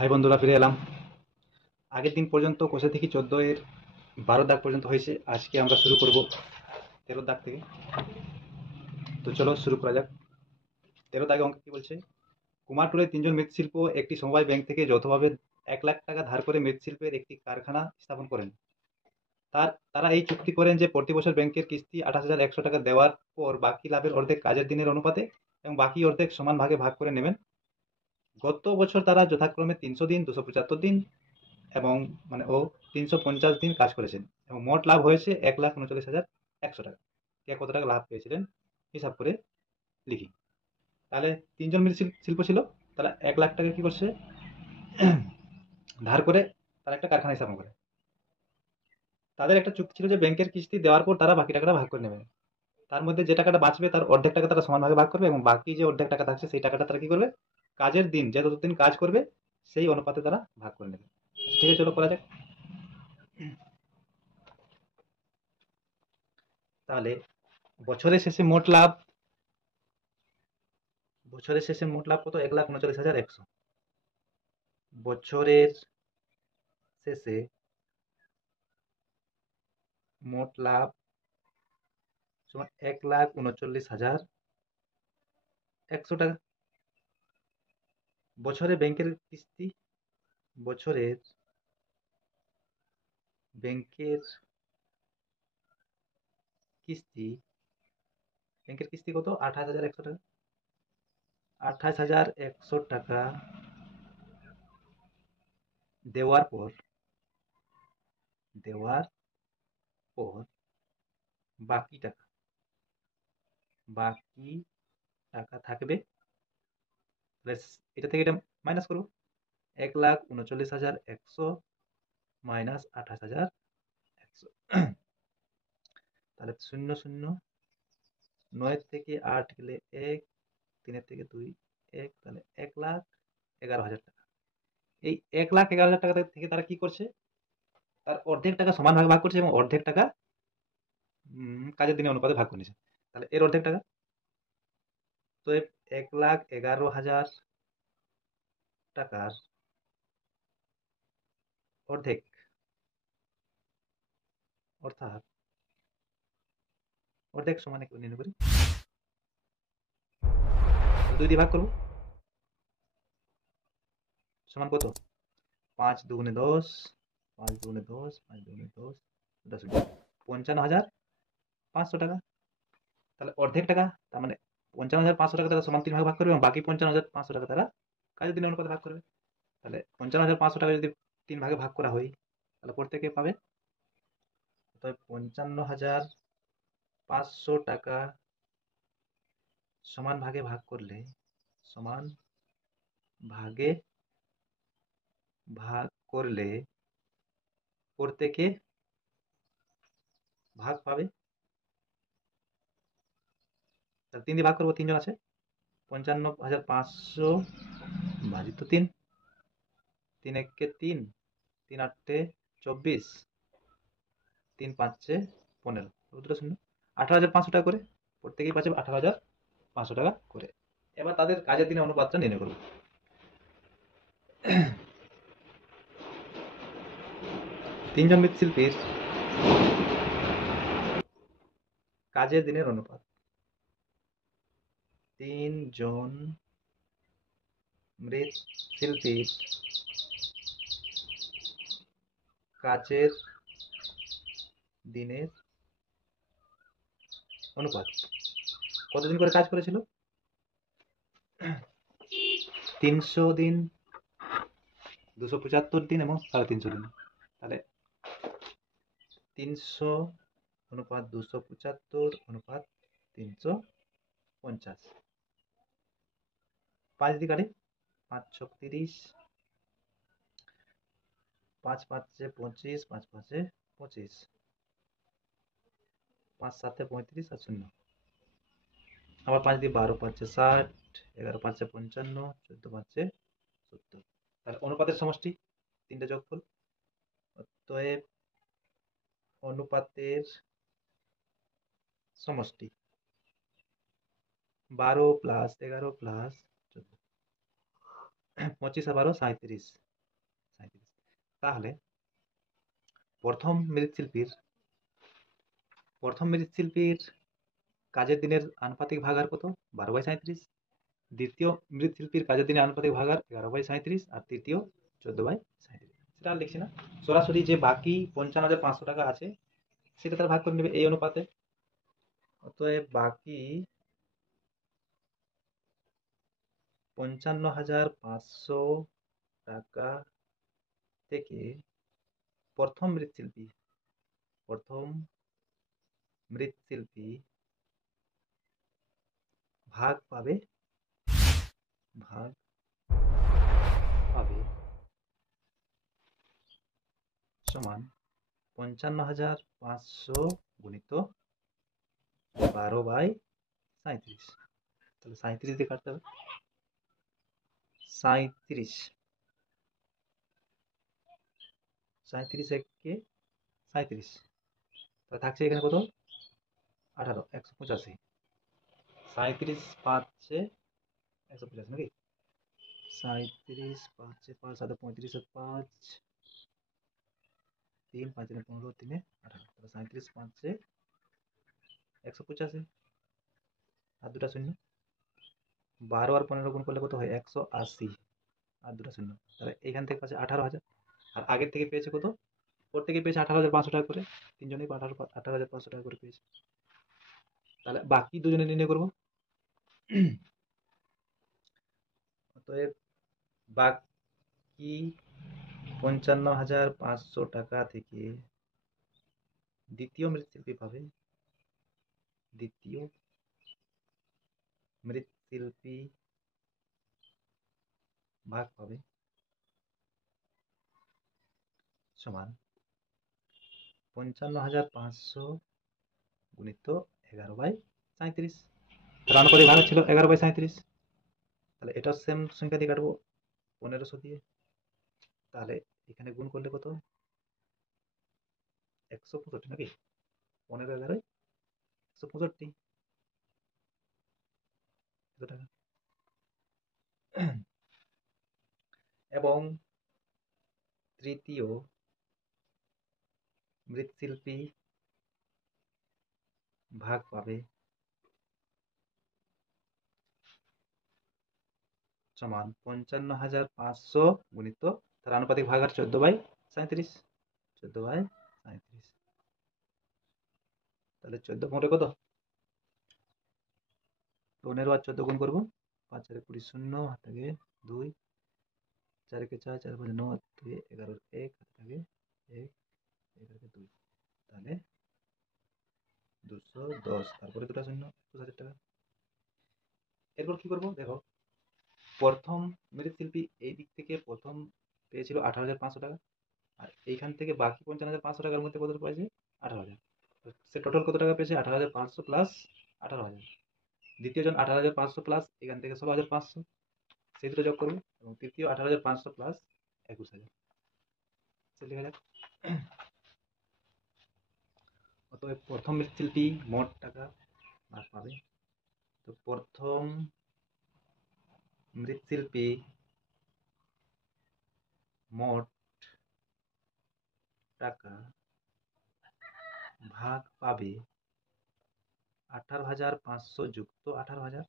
High বন্ধুরা, ফিরে এলাম। আগের দিন পর্যন্ত কোষে থেকে 14 এর 12 দাগ পর্যন্ত হয়েছে। আজকে আমরা শুরু করব 13 দাগ থেকে। তো চলো শুরু করা যাক। 13 দাগে অঙ্ক কি বলছে? কুমারটুলের তিনজন মৃৎশিল্প একটি সমবায় ব্যাংক থেকে যৌথভাবে 1 লাখ টাকা ধার করে মৃৎশিল্পের একটি কারখানা স্থাপন করেন। তারা এই চুক্তি করেন যে প্রতি বছর ব্যাংকের কিস্তি 28,100 টাকা দেওয়ার পর বাকি লাভের অর্ধেক কাজের দিনের অনুপাতে এবং বাকি অর্ধেক সমান ভাগে ভাগ করে নেবেন। গত বছর তারা যথাক্রমে 300 দিন, 275 দিন এবং ও 350 দিন কাজ করেছেন এবং মোট লাভ হয়েছে 1,39,100 টাকা। কে কত টাকা লাভ পেয়েছিলেন হিসাব করে লিখি। তাহলে তিনজন মিলে শিল্প ছিল, তারা 1 লাখ টাকা কি করছে, ধার করে তারা একটা কারখানা স্থাপন করে। তাদের একটা চুক্তি ছিল যে ব্যাংকের কিস্তি দেওয়ার পর তারা বাকি টাকাটা ভাগ করে নেবে। তার মধ্যে যে টাকাটা বাঁচবে তার অর্ধেক টাকা তারা সমান ভাগে ভাগ করবে এবং বাকি যে অর্ধেক টাকা থাকছে সেই টাকাটা তারা কি করবে, কাজের দিন যে যতদিন কাজ করবে সেই অনুপাতে তারা ভাগ করে নেবে। ঠিক আছে, চলো করা যাক। তাহলে বছরের শেষে মোট লাভ, কত? 1,39,100। বছরের শেষে মোট লাভ সমান 1,39,100 টাকা। বছরে ব্যাংকের কিস্তি, বছরের ব্যাংকের কিস্তি, কত? 28,100 টাকা। 28,100 টাকা দেওয়ার পর দেওয়ার পর বাকি টাকা বাকি টাকা থাকবে। এটা থেকে এটা মাইনাস করবো। 1,39,100 মাইনাস 28,100। তাহলে 0, 0, 9 থেকে 8 গেলে 1, 3 থেকে 2, 1, তাহলে 1,11,000 টাকা। এই 1,11,000 টাকা থেকে তারা কি করছে, তার অর্ধেক টাকা সমান ভাগে ভাগ করছে এবং অর্ধেক টাকা কাজের দিনে অনুপাতে ভাগ করে নিছে। তাহলে এর অর্ধেক টাকা তো 1,11,000 টাকার অর্ধেক, অর্থাৎ অর্ধেক সমান একটু নির্ণয় করি, 2 দিয়ে ভাগ করবো, সমান কত? 5 দুগুণে 10, 5 দুগুণে 10, 5 দুগুণে 10, 10, 55,500 টাকা। তাহলে অর্ধেক টাকা, তার মানে 55,500 টাকা তারা সমান 3 ভাগে ভাগ করবে এবং বাকি 55,500 টাকা তারা কাজের দিনের অনুপাতে ভাগ করবে। তাহলে 55,500 টাকা যদি 3 ভাগে ভাগ করা হয় তাহলে প্রত্যেকে পাবে। অতএব 55,500 টাকা সমান ভাগে ভাগ করলে, সমান ভাগে ভাগ করলে প্রত্যেকে ভাগ পাবে। তাহলে 3 দিয়ে ভাগ করবো, 3 জন আছে। 55,500 ভাজিত 3, 3 একে 3, 3 আটে 24, 3 পাঁচে 15, দুটো শূন্য, 18,500 টাকা করে প্রত্যেকেই পাচ্ছে 18,500 টাকা করে। এবার তাদের কাজের দিনের অনুপাতটা নির্ণয় করবো। তিনজন মৃৎশিল্পীর কাজের দিনের অনুপাত, তিনজন মৃৎশিল্পীর কাজের দিনের অনুপাত। কতদিন করে কাজ করেছিল? 300 দিন, 275 দিন এবং 350 দিন। তাহলে 300 অনুপাত 275 অনুপাত 350, 5 দিয়ে কাটে, 5 ছক 30, 5 পাঁচে 25, 5 পাঁচে 25, 5 সাতে 35 আর 0, আবার 5 দিয়ে 12 পাঁচে 60, 11 পাঁচে 55, 14 পাঁচে 70। তাহলে অনুপাতের সমষ্টি, তিনটে যোগফল। অতএব অনুপাতের সমষ্টি 12 + 11 + 14, 25 আর 12 37, তাহলে প্রথম মৃৎশিল্পীর কাজের দিনের আনুপাতিক ভাগ আর কত, 12/37। দ্বিতীয় মৃৎশিল্পীর কাজের দিনের আনুপাতিক ভাগ আর 11/37, আর তৃতীয় 14/37। সেটা আর লিখছি না, সরাসরি যে বাকি 55,500 টাকা আছে সেটা তার ভাগ করে নেবে এই অনুপাতে। অতএব বাকি 55,500 টাকা থেকে প্রথম মৃৎশিল্পী ভাগ পাবে সমান 55,500 গুণিত 12/37। তাহলে 37 দিয়ে কাটতে হবে, 37 একে 37, তাহলে থাকছে এখানে কত, 18, 185। 37 5 185 নাকি, 37 5 5 7 35 5 3 5 15 3 18, তাহলে 37 5 185 আর দুটা শূন্য। 12 আর 15 গুণ করলে কত হয়, 180 আর দুটা শূন্য। তাহলে এখান থেকে পাচ্ছে 18,000, আর আগের থেকে পেয়েছে কত, ওর থেকে পেয়েছে 18,500 টাকা করে, তিনজনেই 18,500 টাকা করে পেয়েছে। তাহলে বাকি দুজনে নির্ণয় করবো। অতএব বাকি 55,500 টাকা থেকে দ্বিতীয় মৃৎশিল্পী ভাগ পাবে সমান 55,500 গুণিত 11/37। তার আনুপাতিক ভাগ ছিল 11/37। তাহলে এটা সেম সংখ্যা দিয়ে কাটবো 1500 দিয়ে। তাহলে এখানে গুণ করলে কত, 165 নাকি, 15 11 165 টাকা। এবং তৃতীয় মৃৎশিল্পী ভাগ পাবে সমান 55,500 গুণিত তার আনুপাতিক ভাগ আর 14/37। তাহলে 14 পনেরো কত, 15 আর 14 গুণ করবো, 5 4 20 শূন্য, হাত থাকে 2, 4 কে 4 4 5 9, 2 11 1, হাত থাকে 1, 11 2, তাহলে 210, তারপরে দুটা শূন্য, 21,000 টাকা। এরপর কি করবো দেখো, প্রথম মৃৎশিল্পী এই দিক থেকে প্রথম পেয়েছিল 18,500 টাকা, আর এইখান থেকে বাকি 55,500 টাকার মধ্যে কত পাইছে, 18,000। সে টোটাল কত টাকা পেয়েছে, 18,500 প্লাস 18,000। দ্বিতীয় জন 18,500 প্লাস এখান থেকে 16,500, সেই দুটো যোগ করবো, এবং তৃতীয় 18,500 প্লাস 21,000, সে লেখা যাক। অতএব প্রথম মৃৎশিল্পী মোট টাকা ভাগ পাবে, তো প্রথম মৃৎশিল্পী মোট টাকা ভাগ পাবে 18,500 যুক্ত 18,000,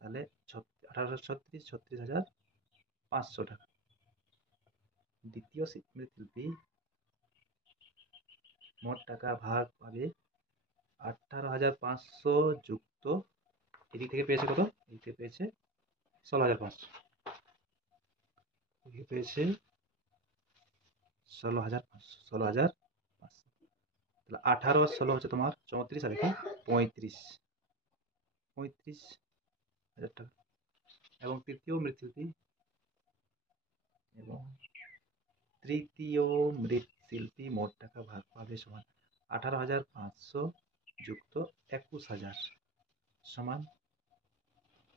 তাহলে 36,500 টাকা। দ্বিতীয় মৃৎশিল্পী মোট টাকা ভাগ পাবে 18,500 যুক্ত, এদিক থেকে পেয়েছে কত, এদিক থেকে পেয়েছে 16,500, পেয়েছে 16,500। তাহলে 18 আর 16 হচ্ছে তোমার 34, আর এখানে 35,000 টাকা। এবং তৃতীয় মৃৎশিল্পী মোট টাকা ভাগ পাবে সমান 18,500 যুক্ত 21,000 সমান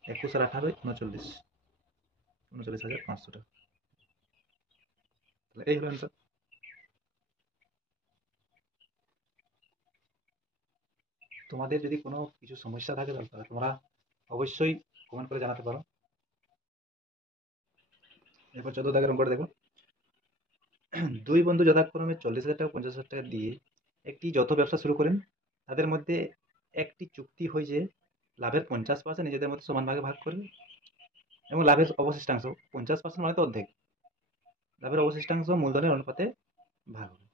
21 আর 18 39,500 টাকা। তাহলে এই হলো অ্যান্সার। তোমাদের যদি কোনো কিছু সমস্যা থাকে তাহলে তোমরা অবশ্যই কমেন্ট করে জানাতে পারো। এরপর 14 দাগের অঙ্কটা দেখো। দুই বন্ধু যথাক্রমে 40,000 টাকা 50,000 টাকা দিয়ে একটি যৌথ ব্যবসা শুরু করেন। তাদের মধ্যে একটি চুক্তি হয় যে লাভের 50% নিজেদের মধ্যে সমান ভাগে ভাগ করবে এবং লাভের অবশিষ্টাংশ 50% মানে তো অর্ধেক, লাভের অবশিষ্টাংশ মূলধনের অনুপাতে ভাগ হবে।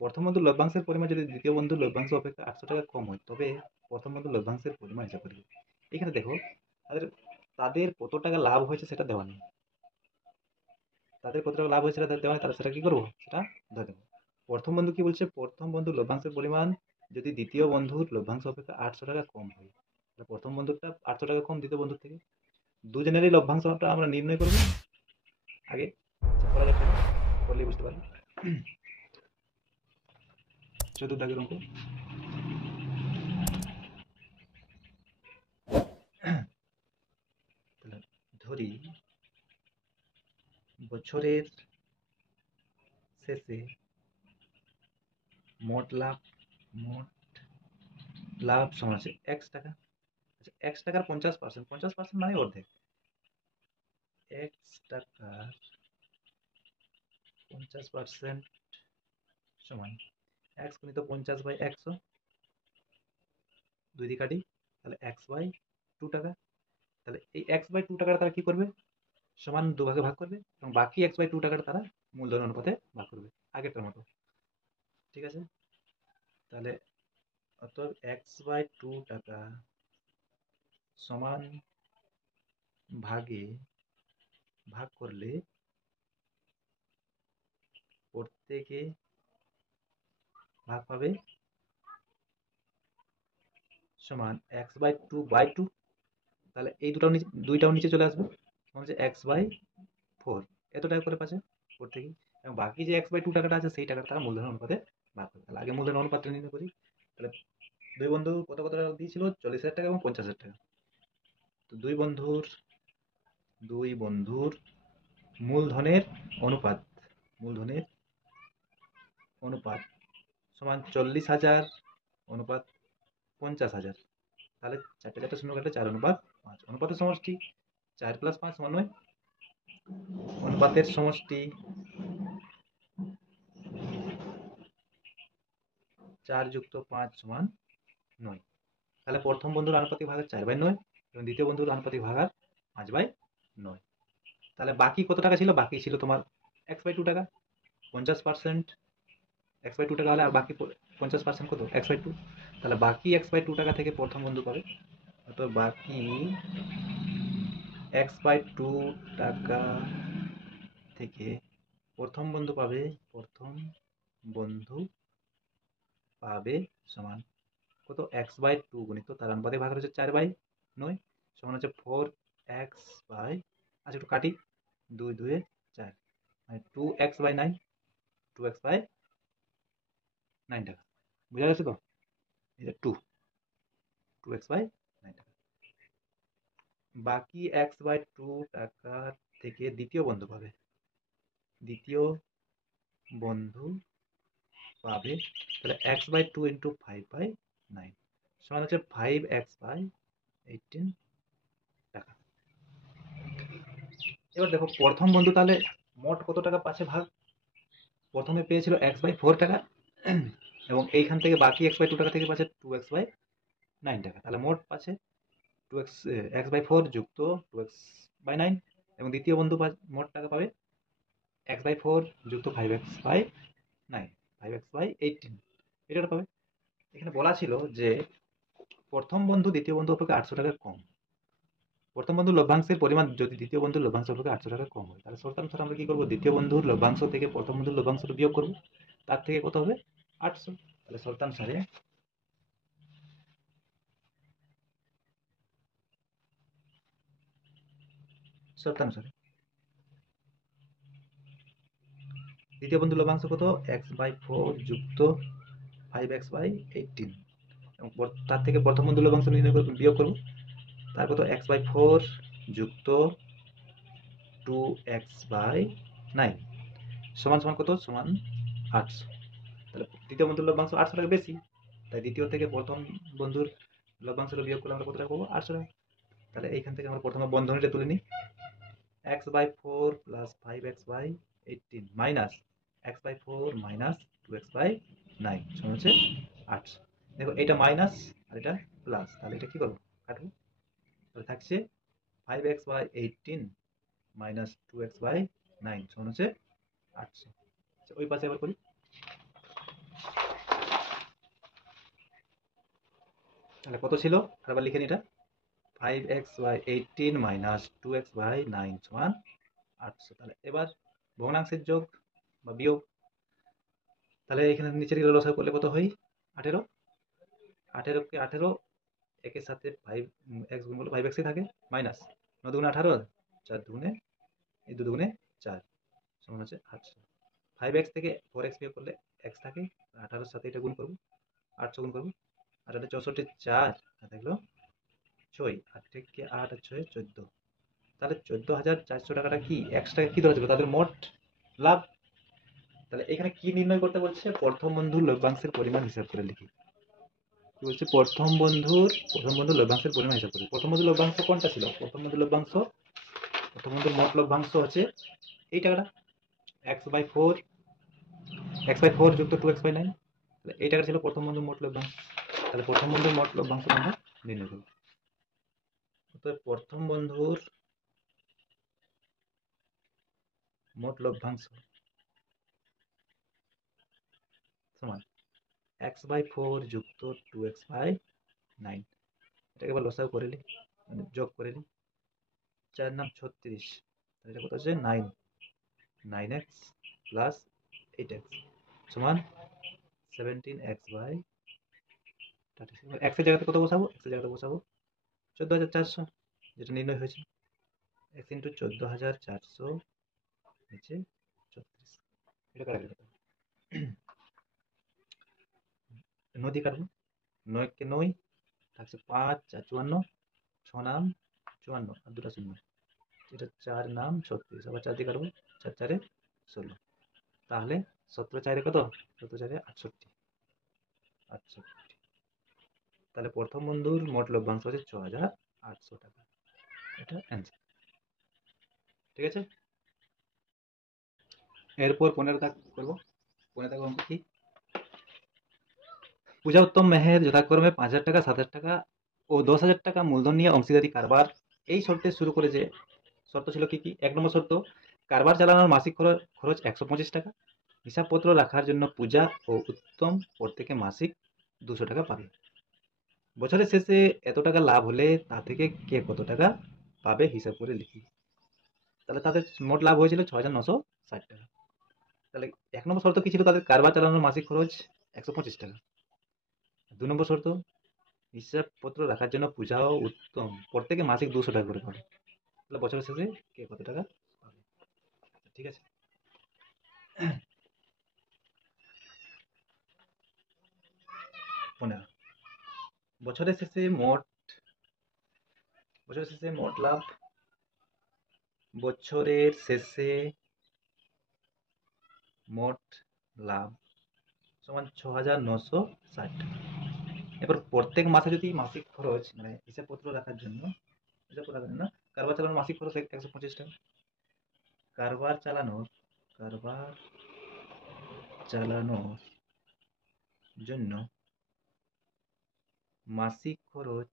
প্রথম বন্ধুর লভ্যাংশের পরিমাণ যদি দ্বিতীয় বন্ধুর লভ্যাংশ অপেক্ষা 800 টাকা কম হয় তবে প্রথম বন্ধুর লভ্যাংশের পরিমাণ হিসাব করবে। এখানে দেখো তাদের তাদের কত টাকা লাভ হয়েছে সেটা দেওয়া নেই, তাদের কত টাকা লাভ হয়েছে সেটা দেওয়া নেই, তাহলে সেটা কি করবো, সেটা ধরে দেবো। প্রথম বন্ধু কি বলছে, প্রথম বন্ধুর লভ্যাংশের পরিমাণ যদি দ্বিতীয় বন্ধুর লভ্যাংশ অপেক্ষা 800 টাকা কম হয়, তাহলে প্রথম বন্ধুরটা 800 টাকা কম দ্বিতীয় বন্ধুর থেকে। দুজনেরই লভ্যাংশটা আমরা নির্ণয় করবো আগে, করা যাক, করলেই বুঝতে পারবো। 14 দাগের অঙ্ক। তাহলে ধরি বছরের শেষে মোট লাভ সমান আছে x টাকা। আচ্ছা, x টাকার 50%, 50% মানে অর্ধেক। x টাকার 50% সমান x গুণিত 50/100, দুই দিয়ে কাটি, তাহলে x/2 টাকা। তাহলে এই x/2 টাকাটা তারা কি করবে, সমান দুভাগে ভাগ করবে এবং বাকি x/2 টাকাটা তারা মূলধন অনুপাতে ভাগ করবে, আগেরটার মতো। ঠিক আছে, তাহলে অতএব x/2 টাকা সমান ভাগে ভাগ করলে প্রত্যেকে ভাগ পাবে সমান x/2/2। তাহলে এই দুইটাও নিচে চলে আসবে, হচ্ছে x/4, এত টাকা করে পাচ্ছে প্রত্যেকে। এবং বাকি যে x/2 টাকাটা আছে সেই টাকাটা তারা মূলধন অনুপাতে ভাগ করবে। তাহলে আগে মূলধন অনুপাতটা নির্ণয় করি। তাহলে দুই বন্ধু কত কত টাকা দিয়েছিল, 40,000 টাকা এবং 50,000 টাকা। তো দুই বন্ধুর মূলধনের অনুপাত সমান 40,000 অনুপাত 50,000। তাহলে চারটে চারটে শূন্য কাটলে 4:5। অনুপাতের সমষ্টি 4 + 5 = 9। অনুপাতের সমষ্টি 4 + 5 = 9। তাহলে প্রথম বন্ধুর আনুপাতিক ভাগ 4/9 এবং দ্বিতীয় বন্ধুর আনুপাতিক ভাগ 5/9। তাহলে বাকি কত টাকা ছিল, বাকি ছিল তোমার x/2 টাকা, 50%। x/2 টাকা হলে আর বাকি 50% কত, x/2। তাহলে বাকি x/2 টাকা থেকে প্রথম বন্ধু পাবে, অর্থাৎ বাকি x/2 টাকা থেকে প্রথম বন্ধু পাবে সমান কত, x/2 গুণিত তার আনুপাতিক ভাগ হচ্ছে 4/9 সমান হচ্ছে 4x বাই, আচ্ছা একটু কাটি, 2 2 এ 4, মানে 2x/9, 2x/9 টাকা। বুঝা গেছে তো, এই যে 2x/9 টাকা। বাকি x/2 টাকা থেকে দ্বিতীয় বন্ধু পাবে তাহলে x/2 × 5/9 সমান হচ্ছে 5x/18 টাকা। এবার দেখো প্রথম বন্ধু তাহলে মোট কত টাকা পাচ্ছে ভাগ, প্রথমে পেয়েছিল x/4 টাকা এবং এইখান থেকে বাকি x/2 টাকা থেকে পাচ্ছে 2x/9 টাকা। তাহলে মোট পাচ্ছে x/4 যুক্ত 2x/9 এবং দ্বিতীয় বন্ধু মোট টাকা পাবে x/4 যুক্ত 5x/9, 5x/18 এটা পাবে। এখানে বলা ছিল যে প্রথম বন্ধু দ্বিতীয় বন্ধু অপেক্ষা 800 টাকা কম। প্রথম বন্ধুর লভ্যাংশের পরিমাণ যদি দ্বিতীয় বন্ধুর লভ্যাংশ অপেক্ষা 800 টাকা কম হয়, তাহলে শর্তানুসারে আমরা কি করবো, দ্বিতীয় বন্ধুর লভ্যাংশ থেকে প্রথম বন্ধুর লভ্যাংশটা বিয়োগ করবো, তার থেকে কত হবে 800। তাহলে শর্তানুসারে দ্বিতীয় বন্ধুর লভ্যাংশ কত, x/4 যুক্ত 5x/18 এবং তার থেকে প্রথম বন্ধুর লভ্যাংশ বিয়োগ করবো, তার কত x/4 যুক্ত 2x/9 সমান সমান কত, সমান 800। তাহলে দ্বিতীয় বন্ধুর লভ্যাংশ 800 টাকা বেশি, তাই দ্বিতীয় থেকে প্রথম বন্ধুর লভ্যাংশটা বিয়োগ করলে আমরা কত টাকা পাবো, 800 টাকা। তাহলে এইখান থেকে আমরা প্রথমে বন্ধনীটা তুলে নিই, x/4 + 5x/18 minus x/4 minus 2x/9 সমান হচ্ছে 800। দেখো এটা মাইনাস আর এটা প্লাস, তাহলে এটা কি করবো, কাটবো। তাহলে থাকছে 5x/18 মাইনাস 2x/9 সমান হচ্ছে 800। আচ্ছা, ওই পাশে আবার করি। তাহলে কত ছিল আরেকবার লিখে নি, এটা 5x/18 মাইনাস 2x/9 সমান 800। তাহলে এবার ভগ্নাংশের যোগ বা বিয়োগ, তাহলে এখানে নিচের লসাগু করলে কত হয়, 18। 18 কে 18 একের সাথে 5x গুণ করলে 5x থাকে, মাইনাস 9 দুগুণে 18, 4 দুগুণে এই 2 দুগুণে 4 সমান হচ্ছে 800। 5x থেকে 4x বিয়োগ করলে x থাকে, 18-র সাথে এটা গুণ করবো, 800 গুণ করবো, আর এটা 64 4 আর থাকলো 6, 8 থেকে 8 আর 6 14। তাহলে 14,400 টাকাটা কি টাকা কি ধরা যাবে তাদের মোট লাভ। তাহলে এখানে কি নির্ণয় করতে বলছে, প্রথম বন্ধুর লভ্যাংশের পরিমাণ হিসাব করে লিখি। কি বলছে, প্রথম বন্ধুর লভ্যাংশের পরিমাণ হিসাব করে। প্রথম বন্ধুর লভ্যাংশ কোনটা ছিল, প্রথম বন্ধুর মোট লভ্যাংশ হচ্ছে এই টাকাটা, x/4 যুক্ত 2x/9। তাহলে এই টাকা ছিল প্রথম বন্ধুর মোট লভ্যাংশ। তাহলে প্রথম বন্ধুর মোট লভ্যাংশ আমরা নির্ণয় করব। অতএব প্রথম বন্ধুর মোট লভ্যাংশ সমান x/4 যুক্ত 2x/9। এটাকে এবার লসাগু করে নিই, মানে যোগ করে নিই। 4 নাম 36, তাহলে এটা কত হচ্ছে 9x প্লাস 8x সমান 17x/36। x এর জায়গাতে কত বসাবো, x এর জায়গাতে বসাবো 14,400, যেটা নির্ণয় হয়েছে। x ইন্টু 14,400 নিচে 36। এটা কাটা গেল, 9 দিয়ে কাটবো, 9 কে 9 থাকছে 5 4 54, 6 নাম 54 আর দুটা শূন্য, এটা 4 নাম 36, আবার 4 দিয়ে কাটবো, 4 4 16। তাহলে 17 4 কত, 17 4 68। তাহলে প্রথম বন্ধুর মোট লভ্যাংশ হচ্ছে 6,800 টাকা। এটা অ্যান্সার। ঠিক আছে, এরপর 15 দাগ করবো। 15 দাগ অঙ্ক কি, পূজা উত্তম মেহের যথাক্রমে 5,000 টাকা, 7,000 টাকা ও 10,000 টাকা মূলধন নিয়ে অংশীদারি কারবার এই শর্তে শুরু করে। যে শর্ত ছিল কি কি, 1 নম্বর শর্ত, কারবার চালানোর মাসিক খরচ 125 টাকা, হিসাবপত্র রাখার জন্য পূজা ও উত্তম প্রত্যেকে মাসিক 200 টাকা পাবে। বছরের শেষে এত টাকা লাভ হলে তা থেকে কে কত টাকা পাবে হিসাব করে লিখি। তাহলে তাদের মোট লাভ হয়েছিল 6,960 টাকা। তাহলে 1 নম্বর শর্ত কি ছিল, তাদের কারবার চালানোর মাসিক খরচ 125 টাকা। 2 নম্বর শর্ত, হিসাবপত্র রাখার জন্য পূজা ও উত্তম প্রত্যেকে মাসিক 200 টাকা করে পাবে। তাহলে বছরের শেষে কে কত টাকা পাবে। ঠিক আছে, মনে হয় বছরের শেষে মোট লাভ, বছরের শেষে মোট লাভ সমান 6,960 টাকা। এবার প্রত্যেক মাসে যদি মাসিক খরচ মানে হিসাবপত্র রাখার জন্য কারবার চালানোর মাসিক খরচ 125 টাকা। কারবার চালানোর জন্য মাসিক খরচ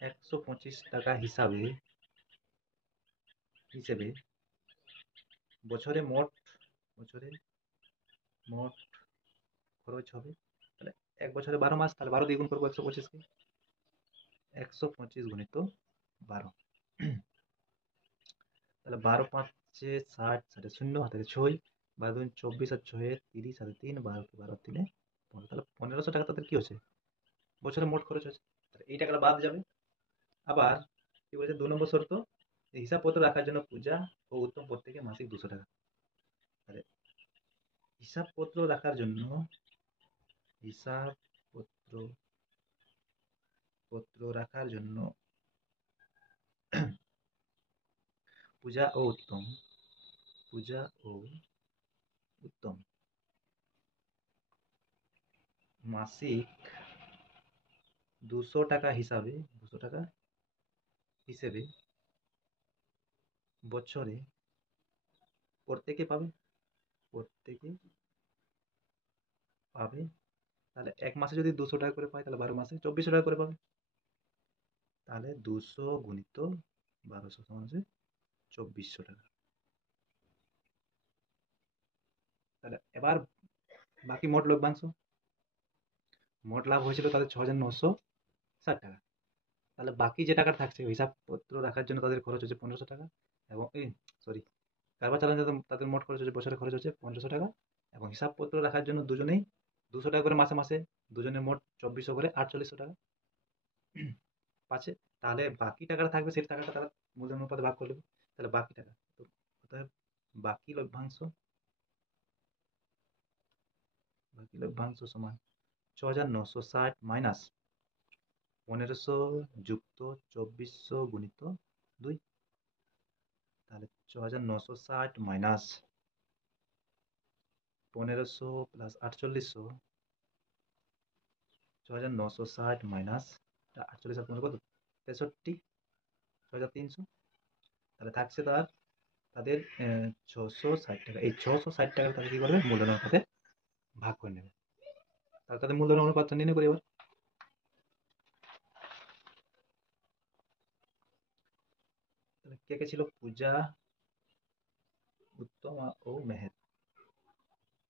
125 টাকা হিসেবে বছরে মোট খরচ হবে। তাহলে 1 বছরে 12 মাস, তাহলে 12 দিয়ে গুণ করবো 125 কে, 125 গুণিত 12। তাহলে 12 5 60, 60 হাতে 6, 12 দুগুণ 24 আর 6 30 আর 3 12 কে 12 3 15। তাহলে 1500 টাকা তাদের কি হচ্ছে, বছরে মোট খরচ হচ্ছে। তাহলে এই টাকাটা বাদ যাবে। আবার কি বলেছে 2 নম্বর শর্ত, হিসাবপত্র রাখার জন্য পূজা ও উত্তম প্রত্যেকে মাসিক 200 টাকা। তাহলে হিসাবপত্র রাখার জন্য পূজা ও উত্তম মাসিক 200 টাকা হিসাবে বছরে প্রত্যেকে পাবে, প্রত্যেকে পাবে। তাহলে এক মাসে যদি 200 টাকা করে পায়, তাহলে 12 মাসে 2400 টাকা করে পাবে। তাহলে 200 গুণিত 1200 সমান হচ্ছে 2400 টাকা। তাহলে এবার বাকি মোট লভ্যাংশ, মোট লাভ হয়েছিল তাদের 6960 টাকা। তাহলে বাকি যে টাকা থাকছে হিসাবপত্র রাখার জন্য তাদের খরচ হচ্ছে 1500 টাকা, এবং সরি, কারবার চালানোর জন্য তাদের মোট খরচ হচ্ছে, বছরে খরচ হচ্ছে 1500 টাকা, এবং হিসাবপত্র রাখার জন্য দুজনেই 200 টাকা করে মাসে মাসে, দুজনের মোট 2400 করে 4800 টাকা পাচ্ছে। তাহলে বাকি টাকাটা থাকবে, সেই টাকাটা তারা মূলধন অনুপাতে ভাগ করে নেবে। তাহলে বাকি টাকা তো অতএব বাকি লভ্যাংশ, বাকি লভ্যাংশ সমান 6960 মাইনাস 1500 যুক্ত 2400 গুণিত 2। তাহলে 6960 মাইনাস 1500 প্লাস 4800, 6960 মাইনাস 48 আর 15 কত, 63, 6300। তাহলে থাকছে তাদের 660 টাকা। এই 660 টাকা তাদের কি করবে, মূলধন অনুপাতে ভাগ করে নেবে। তাহলে তাদের মূলধন অনুপাতটা নির্ণয় করি এবার। তাহলে কে কে ছিল, পূজা, উত্তম ও মেহের।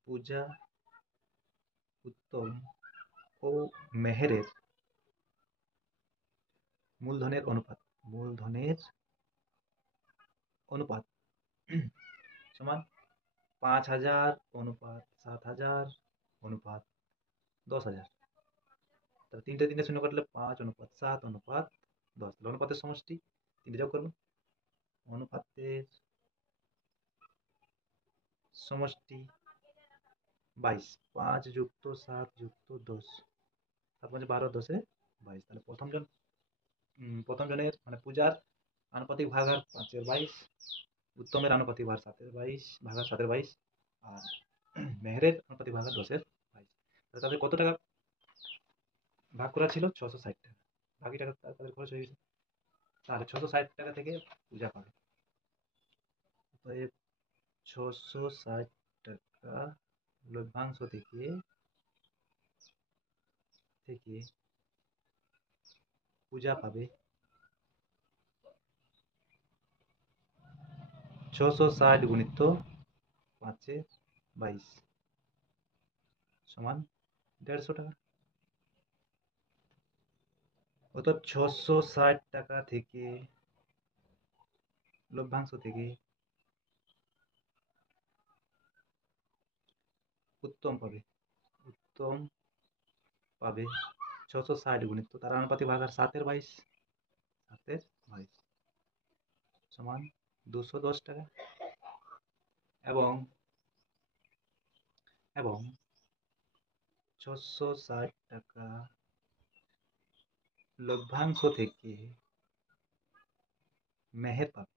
পূজা, উত্তম ও মেহেরের মূলধনের অনুপাত, মূলধনের অনুপাত সমান 5000 অনুপাত 7000 অনুপাত 10000। তাহলে তিনটে শূন্য কাটলে 5 অনুপাত 7 অনুপাত 10। তাহলে অনুপাতের সমষ্টি তিনটে যোগ করবো, অনুপাতের সমষ্টি 22। 5 যুক্ত 7 যুক্ত 10, 7 5 12, 10 22। তাহলে প্রথম জনের মানে পূজার আনুপাতিক ভাগ আর 5-এর 22, উত্তমের আনুপাতিক ভাগ 7-এর 22 ভাগ আর 7-এর 22, আর মেহেরের আনুপাতিক ভাগ আর 10-এর 22। তাহলে তাদের কত টাকা ভাগ করা ছিল, 660 টাকা। বাকি টাকা তাদের খরচ হয়ে গেছে। তাহলে 660 টাকা থেকে পূজা পাবে। অতএব 660 টাকা লভ্যাংশ থেকে পূজা পাবে 660 গুণিত 5-এর 22 সমান 150 টাকা। অর্থাৎ 660 টাকা থেকে লভ্যাংশ থেকে উত্তম পাবে, উত্তম পাবে 660 গুণিত তার আনুপাতিক ভাগ আর 7-এর 22, 7-এর 22 সমান 210 টাকা। এবং 660 টাকা লভ্যাংশ থেকে মেহের পাবে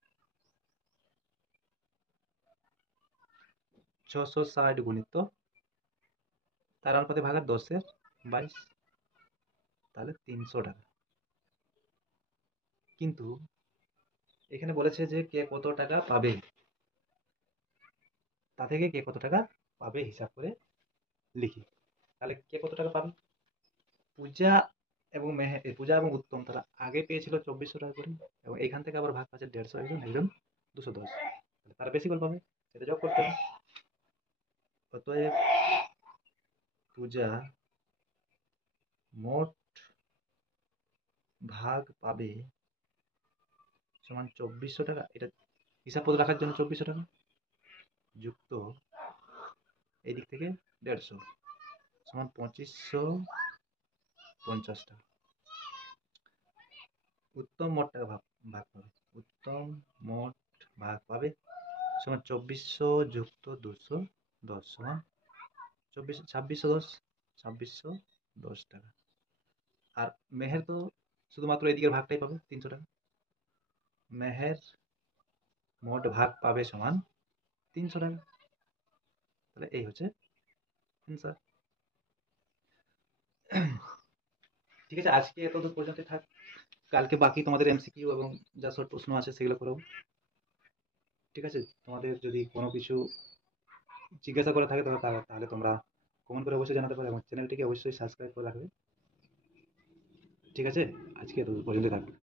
660 গুণিত তার আনুপাতিক ভাগ আর 10-এর 22, তাহলে 300 টাকা। কিন্তু এখানে বলেছে যে কে কত টাকা পাবে, তা থেকে কে কত টাকা পাবে হিসাব করে লিখি। তাহলে কে কত টাকা পাবে, পূজা পূজা এবং উত্তম তারা আগে পেয়েছিল 2400 টাকা করে, এবং এখান থেকে আবার ভাগ পাচ্ছে 150, একজন একজন 210। তারা বেশি করে পাবে, সেটা যোগ করতে হবে। অতএব পূজা মোট ভাগ পাবে সমান 2400 টাকা। এটা হিসাব পত্র রাখার জন্য 2400 টাকা যুক্ত এই দিক থেকে 150 সমান 2550 টাকা। উত্তম মোট টাকা ভাগ পাবে, উত্তম মোট ভাগ পাবে সমান 2400 যুক্ত 210 সমান 2610 টাকা। আর মেহের তো শুধুমাত্র এদিকের ভাগটাই পাবে 300 টাকা। মেহের মোট ভাগ পাবে সমান 300 টাকা। তাহলে এই হচ্ছে অ্যান্সার। ঠিক আছে, আজকে এতদূর পর্যন্ত থাক। কালকে বাকি তোমাদের এমসিকিউ এবং যা শর্ট প্রশ্ন আছে সেগুলো করো। ঠিক আছে, তোমাদের যদি কোনো কিছু জিজ্ঞাসা করে থাকে তাহলে তোমরা কমেন্ট করে অবশ্যই জানাতে পারো এবং চ্যানেলটিকে অবশ্যই সাবস্ক্রাইব করে রাখবে। ঠিক আছে, আজকে তো পর্যন্ত থাকবে।